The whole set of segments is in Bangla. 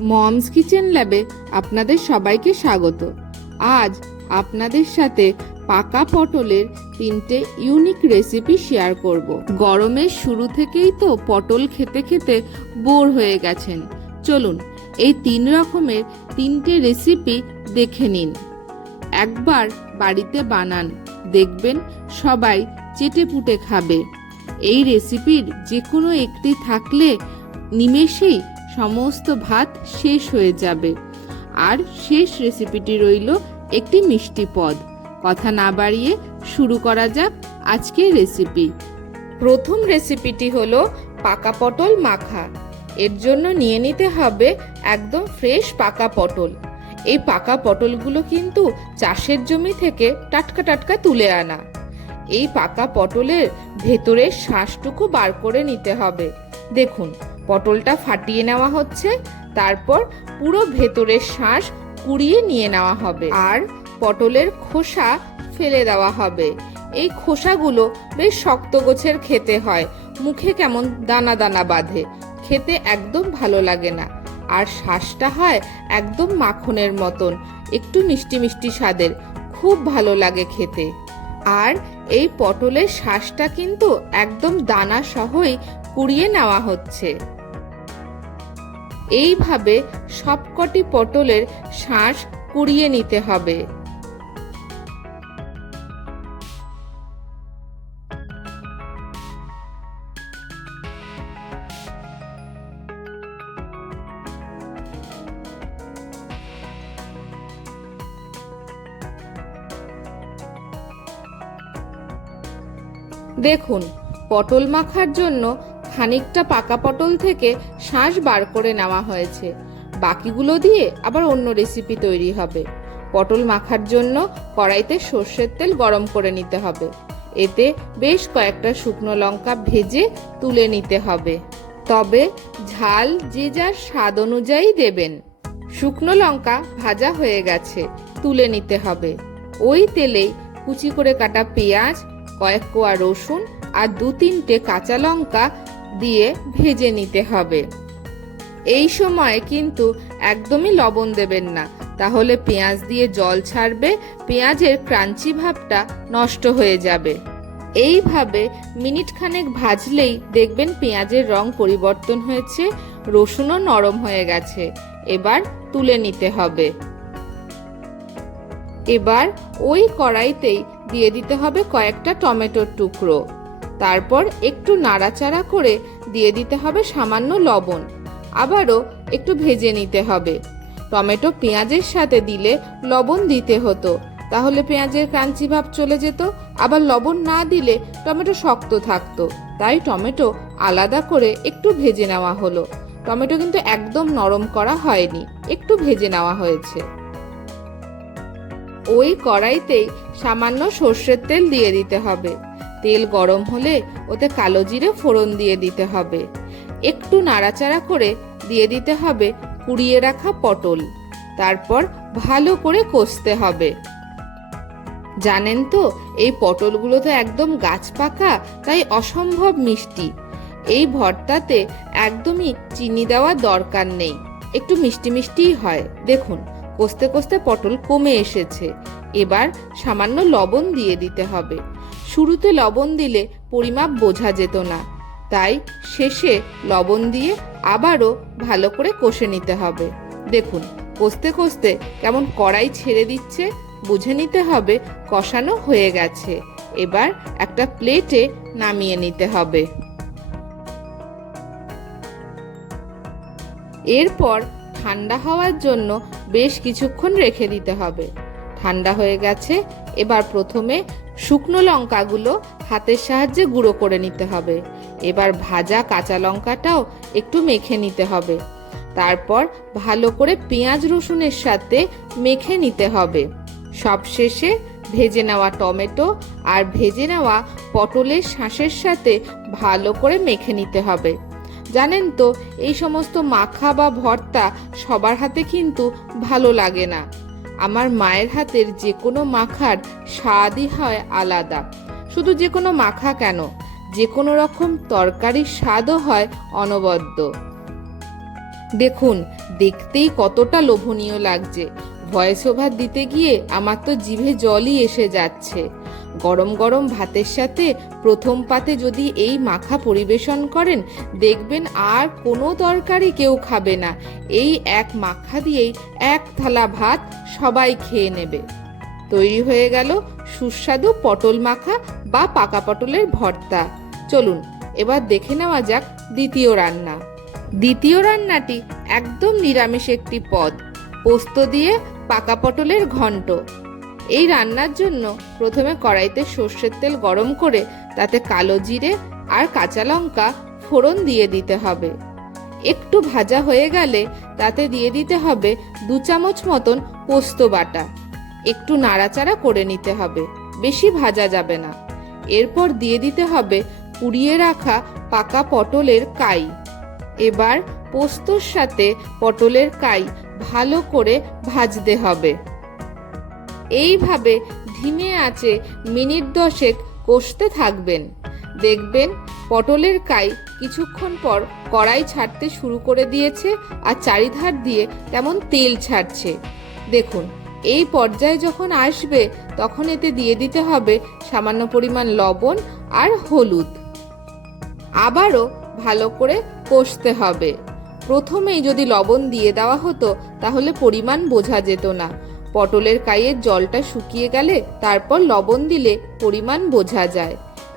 মমস কিচেন ল্যাবে আপনাদের সবাইকে স্বাগত। আজ আপনাদের সাথে পাকা পটলের তিনটে ইউনিক রেসিপি শেয়ার করব। গরমের শুরু থেকেই তো পটল খেতে খেতে বোর হয়ে গেছেন। চলুন এই তিন রকমের তিনটে রেসিপি দেখে নিন। একবার বাড়িতে বানান, দেখবেন সবাই চেটে পুটে খাবে। এই রেসিপির যে কোনো একটি থাকলে নিমেষেই সমস্ত ভাত শেষ হয়ে যাবে। আর শেষ রেসিপিটি রইল একটি মিষ্টি পদ। কথা না বাড়িয়ে শুরু করা যাক আজকের রেসিপি প্রথম রেসিপিটি হলো পাকা পটল মাখা। এর জন্য নিয়ে নিতে হবে একদম ফ্রেশ পাকা পটল। এই পাকা পটলগুলো কিন্তু চাষের জমি থেকে টাটকা টাটকা তুলে আনা। এই পাকা পটলের ভেতরের শ্বাসটুকু বার করে নিতে হবে। দেখুন পটলটা ফাটিয়ে নেওয়া হচ্ছে, তারপর পুরো ভেতরের শ্বাস কুড়িয়ে নিয়ে নেওয়া হবে আর পটলের খোসা ফেলে দেওয়া হবে। এই খোসাগুলো বেশ শক্ত গোছের খেতে হয়, মুখে কেমন দানা দানা বাঁধে, খেতে একদম ভালো লাগে না। আর শ্বাসটা হয় একদম মাখনের মতন, একটু মিষ্টি মিষ্টি স্বাদের, খুব ভালো লাগে খেতে। আর এই পটলের শ্বাসটা কিন্তু একদম দানা সহই কুড়িয়ে নেওয়া হচ্ছে। এইভাবে সবকটি পটলের শ্বাস কুড়িয়ে নিতে হবে। দেখুন পটল মাখার জন্য খানিকটা পাকা পটল থেকে শাঁস বার করে নেওয়া হয়েছে। বাকিগুলো দিয়ে আবার অন্য রেসিপি তৈরি হবে। পটল মাখার জন্য কড়াইতে সর্ষের তেল গরম করে নিতে হবে। এতে বেশ কয়েকটা শুকনো লঙ্কা ভেজে তুলে নিতে হবে। তবে ঝাল যে যার স্বাদ অনুযায়ী দেবেন। শুকনো লঙ্কা ভাজা হয়ে গেছে, তুলে নিতে হবে। ওই তেলেই কুচি করে কাটা পেঁয়াজ, কয়েক কোয়া রসুন আর দু তিনটে কাঁচা লঙ্কা দিয়ে ভেজে নিতে হবে। এই সময় কিন্তু একদমই লবণ দেবেন না। তাহলে পেঁয়াজ দিয়ে জল ছাড়বে, পেঁয়াজের ক্রাঞ্চি ভাবটা নষ্ট হয়ে যাবে। এইভাবে মিনিট খানেক ভাজলেই দেখবেন পেঁয়াজের রং পরিবর্তন হয়েছে, রসুনও নরম হয়ে গেছে। এবার তুলে নিতে হবে। এবার ওই কড়াইতেই দিয়ে দিতে হবে কয়েকটা টমেটোর টুকরো। তারপর একটু নাড়াচাড়া করে দিয়ে দিতে হবে সামান্য লবণ। আবারও একটু ভেজে নিতে হবে। টমেটো পেঁয়াজের সাথে দিলে লবণ দিতে হতো, তাহলে পেঁয়াজের ক্রাঞ্চি ভাব চলে যেত। আবার লবণ না দিলে টমেটো শক্ত থাকতো, তাই টমেটো আলাদা করে একটু ভেজে নেওয়া হলো। টমেটো কিন্তু একদম নরম করা হয়নি, একটু ভেজে নেওয়া হয়েছে। ওই কড়াইতেই সামান্য সর্ষের তেল দিয়ে দিতে হবে। তেল গরম হলে ওতে কালো জিরে ফোড়ন দিয়ে দিতে হবে। একটু নাড়াচাড়া করে দিয়ে দিতে হবে কুড়িয়ে রাখা পটল। তারপর ভালো করে কষতে হবে। জানেন তো, এই পটলগুলো তো একদম গাছ পাকা, তাই অসম্ভব মিষ্টি। এই ভর্তাতে একদমই চিনি দেওয়ার দরকার নেই। একটু মিষ্টি মিষ্টিই হয়। দেখুন, কষতে কষতে পটল কমে এসেছে। এবার সামান্য লবণ দিয়ে দিতে হবে। শুরুতে লবণ দিলে পরিমাপ বোঝা যেত না। তাই শেষে লবণ দিয়ে আবারও ভালো করে কষে নিতে হবে। দেখুন, কষতে কষতে কেমন কড়াই ছেড়ে দিচ্ছে, বুঝে নিতে হবে কষানো হয়ে গেছে। এবার একটা প্লেটে নামিয়ে নিতে হবে। এরপর ঠান্ডা হওয়ার জন্য বেশ কিছুক্ষণ রেখে দিতে হবে। ঠান্ডা হয়ে গেছে এবার প্রথমে শুকনো লঙ্কাগুলো হাতের সাহায্যে গুঁড়ো করে নিতে হবে। এবার ভাজা কাঁচা লঙ্কাটাও একটু মেখে নিতে হবে। তারপর ভালো করে পেঁয়াজ রসুনের সাথে মেখে নিতে হবে। সবশেষে ভেজে নেওয়া টমেটো আর ভেজে নেওয়া পটলের শাঁসের সাথে ভালো করে মেখে নিতে হবে। জানেন তো, এই সমস্ত মাখা বা ভর্তা সবার হাতে কিন্তু ভালো লাগে না। আমার মায়ের হাতের যে কোনো মাখার স্বাদই হয় আলাদা। শুধু যে কোনো মাখা কেন? যে কোনো রকম তরকারির স্বাদও হয় অনবদ্য। দেখুন, দেখতেই কতটা লোভনীয় লাগছে। ভয়েস ওভার দিতে গিয়ে আমার তো জিভে জলই এসে যাচ্ছে। গরম গরম ভাতের সাথে প্রথম পাতে যদি এই মাখা পরিবেশন করেন, দেখবেন আর কোনো তরকারি কেউ খাবে না। এই এক মাখা দিয়েই এক থালা ভাত সবাই খেয়ে নেবে। তৈরি হয়ে গেল সুস্বাদু পটল মাখা বা পাকা পটলের ভর্তা। চলুন, এবার দেখে নেওয়া যাক দ্বিতীয় রান্না। দ্বিতীয় রান্নাটি একদম নিরামিষ একটি পদ। পোস্ত দিয়ে পাকা পটলের ঘন্ট। এই রান্নার জন্য প্রথমে কড়াইতে সর্ষের তেল গরম করে তাতে কালো জিরে আর কাঁচা লঙ্কা ফোড়ন দিয়ে দিতে হবে। একটু ভাজা হয়ে গেলে তাতে দিয়ে দিতে হবে দু চামচ মতন পোস্ত বাটা। একটু নাড়াচাড়া করে নিতে হবে, বেশি ভাজা যাবে না। এরপর দিয়ে দিতে হবে পুড়িয়ে রাখা পাকা পটলের কাই। এবার পোস্তর সাথে পটলের কাই ভালো করে ভাজতে হবে। এইভাবে ধিমে আঁচে মিনিট দশেক কষতে থাকবেন। দেখবেন পটলের কাই কিছুক্ষণ পর কড়াই ছাড়তে শুরু করে দিয়েছে আর চারিধার দিয়ে তেমন তেল ছাড়ছে। দেখুন, এই পর্যায়ে যখন আসবে, তখন এতে দিয়ে দিতে হবে সামান্য পরিমাণ লবণ আর হলুদ। আবারও ভালো করে কষতে হবে। প্রথমেই যদি লবণ দিয়ে দেওয়া হতো, তাহলে পরিমাণ বোঝা যেত না। পটলের কাইয়ের জলটা শুকিয়ে গেলে তারপর লবণ দিলে পরিমাণ বোঝা যায়।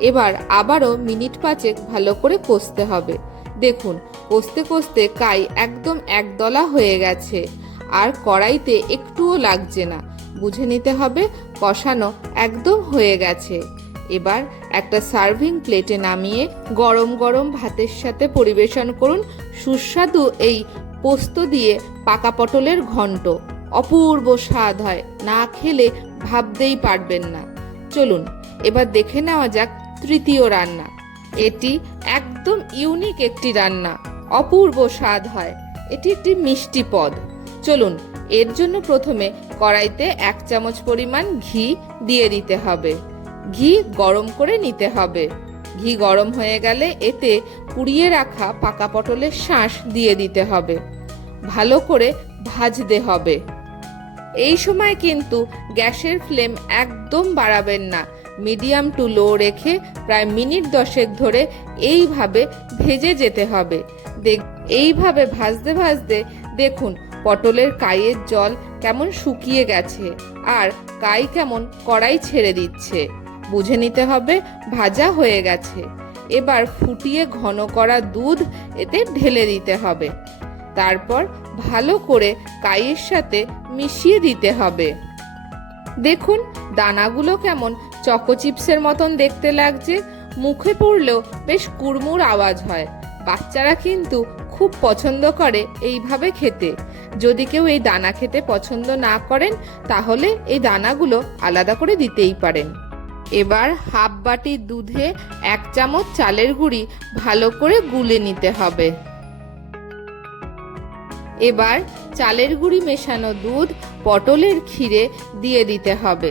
এবার আবারও মিনিট পাঁচেক ভালো করে কষতে হবে। দেখুন, কষতে কষতে কাই একদম একদলা হয়ে গেছে। আর কড়াইতে একটুও লাগছে না। বুঝে নিতে হবে কষানো একদম হয়ে গেছে। এবার একটা সার্ভিং প্লেটে নামিয়ে গরম গরম ভাতের সাথে পরিবেশন করুন সুস্বাদু এই পোস্ত দিয়ে পাকা পটলের ঘন্ট। অপূর্ব স্বাদ হয়। না খেলে ভাবতেই পারবেন না। চলুন, এবার দেখে নেওয়া যাক তৃতীয় রান্না। এটি একদম ইউনিক একটি রান্না। অপূর্ব স্বাদ হয়। এটি একটি মিষ্টি পদ। চলুন, এর জন্য প্রথমে কড়াইতে এক চামচ পরিমাণ ঘি দিয়ে দিতে হবে। ঘি গরম করে নিতে হবে। ঘি গরম হয়ে গেলে এতে পুড়িয়ে রাখা পাকা পটলের শাঁস দিয়ে দিতে হবে। ভালো করে ভাজতে হবে। এই সময় কিন্তু গ্যাসের ফ্লেম একদম বাড়াবেন না। মিডিয়াম টু লো রেখে প্রায় মিনিট দশেক ধরে এইভাবে ভেজে যেতে হবে। দেখ, এইভাবে ভাজতে ভাজতে দেখুন, পটলের কাইয়ের জল কেমন শুকিয়ে গেছে আর কাই কেমন কড়াই ছেড়ে দিচ্ছে। বুঝে নিতে হবে ভাজা হয়ে গেছে। এবার ফুটিয়ে ঘন করা দুধ এতে ঢেলে দিতে হবে। তারপর ভালো করে কাইয়ের সাথে মিশিয়ে দিতে হবে। দেখুন, দানাগুলো কেমন চকো চিপসের মতন দেখতে লাগছে। মুখে পড়লেও বেশ কুড়মুড় আওয়াজ হয়। বাচ্চারা কিন্তু খুব পছন্দ করে এইভাবে খেতে। যদি কেউ এই দানা খেতে পছন্দ না করেন, তাহলে এই দানাগুলো আলাদা করে দিতেই পারেন। এবার হাফ বাটি দুধে এক চামচ চালের গুঁড়ি ভালো করে গুলে নিতে হবে। এবার চালের গুঁড়ি মেশানো দুধ পটলের ক্ষীরে দিয়ে দিতে হবে।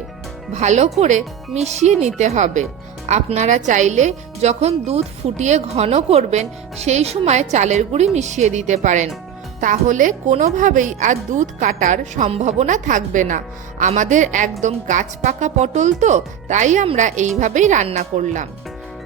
ভালো করে মিশিয়ে নিতে হবে। আপনারা চাইলে যখন দুধ ফুটিয়ে ঘন করবেন, সেই সময় চালের গুঁড়ি মিশিয়ে দিতে পারেন। তাহলে কোনোভাবেই আর দুধ কাটার সম্ভাবনা থাকবে না। আমাদের একদম গাছ পাকা পটল তো, তাই আমরা এইভাবেই রান্না করলাম।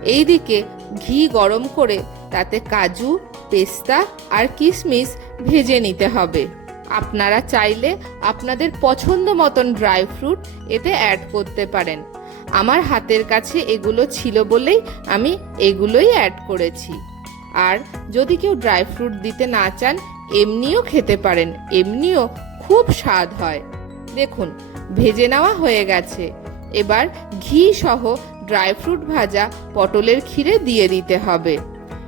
এইদিকে ঘি গরম করে তাতে কাজু, পেস্তা আর কিশমিশ ভেজে নিতে হবে। আপনারা চাইলে আপনাদের পছন্দ মতন ড্রাই ফ্রুট এতে অ্যাড করতে পারেন। আমার হাতের কাছে এগুলো ছিল বলেই আমি এগুলোই অ্যাড করেছি। আর যদি কেউ ড্রাই ফ্রুট দিতে না চান, এমনিও খেতে পারেন। এমনিও খুব স্বাদ হয়। দেখুন, ভেজে নেওয়া হয়ে গেছে। এবার ঘি সহ ড্রাই ফ্রুট ভাজা পটলের ক্ষীরে দিয়ে দিতে হবে।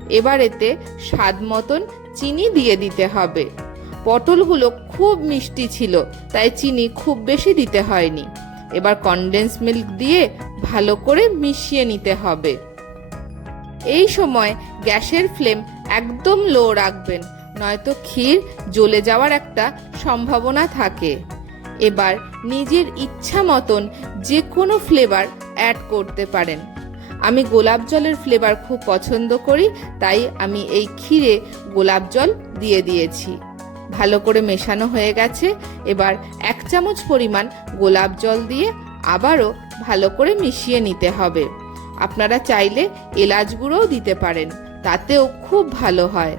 এবার এতে স্বাদ মতন চিনি দিয়ে দিতে হবে। পটলগুলো খুব মিষ্টি ছিল, তাই চিনি খুব বেশি দিতে হয়নি। এবার কনডেন্স মিল্ক দিয়ে ভালো করে মিশিয়ে নিতে হবে। এই সময় গ্যাসের ফ্লেম একদম লো রাখবেন, নয়তো ক্ষীর জ্বলে যাওয়ার একটা সম্ভাবনা থাকে। এবার নিজের ইচ্ছা মতন যে কোনো ফ্লেভার অ্যাড করতে পারেন। আমি গোলাপ জলের ফ্লেভার খুব পছন্দ করি, তাই আমি এই ক্ষীরে গোলাপ জল দিয়ে দিয়েছি। ভালো করে মেশানো হয়ে গেছে, এবার এক চামচ পরিমাণ গোলাপ জল দিয়ে আবারও ভালো করে মিশিয়ে নিতে হবে। আপনারা চাইলে এলাচ গুঁড়োও দিতে পারেন, তাতেও খুব ভালো হয়।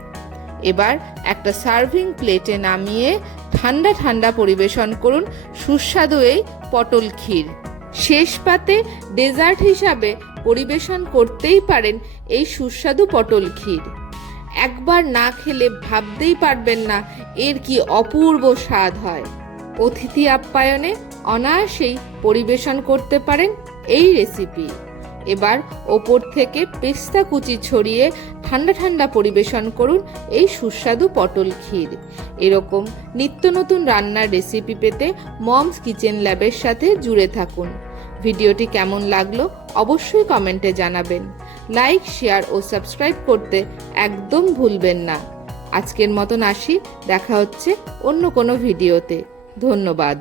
এবার একটা সার্ভিং প্লেটে নামিয়ে ঠান্ডা ঠান্ডা পরিবেশন করুন, সুস্বাদু এই পটল ক্ষীর। শেষ পাতে ডেজার্ট হিসাবে পরিবেশন করতেই পারেন এই সুস্বাদু পটল ক্ষীর। একবার না খেলে ভাবতেই পারবেন না এর কি অপূর্ব স্বাদ হয়। অতিথি আপ্যায়নে অনায়াসেই পরিবেশন করতে পারেন এই রেসিপি। এবার ওপর থেকে পেস্তা কুচি ছড়িয়ে ঠান্ডা ঠান্ডা পরিবেশন করুন এই সুস্বাদু পটল ক্ষীর। এরকম নিত্য নতুন রান্নার রেসিপি পেতে মমস কিচেন ল্যাবের সাথে জুড়ে থাকুন। ভিডিওটি কেমন লাগল অবশ্যই কমেন্টে জানাবেন। লাইক, শেয়ার ও সাবস্ক্রাইব করতে একদম ভুলবেন না। আজকের মতন আসি, দেখা হচ্ছে অন্য কোনো ভিডিওতে। ধন্যবাদ।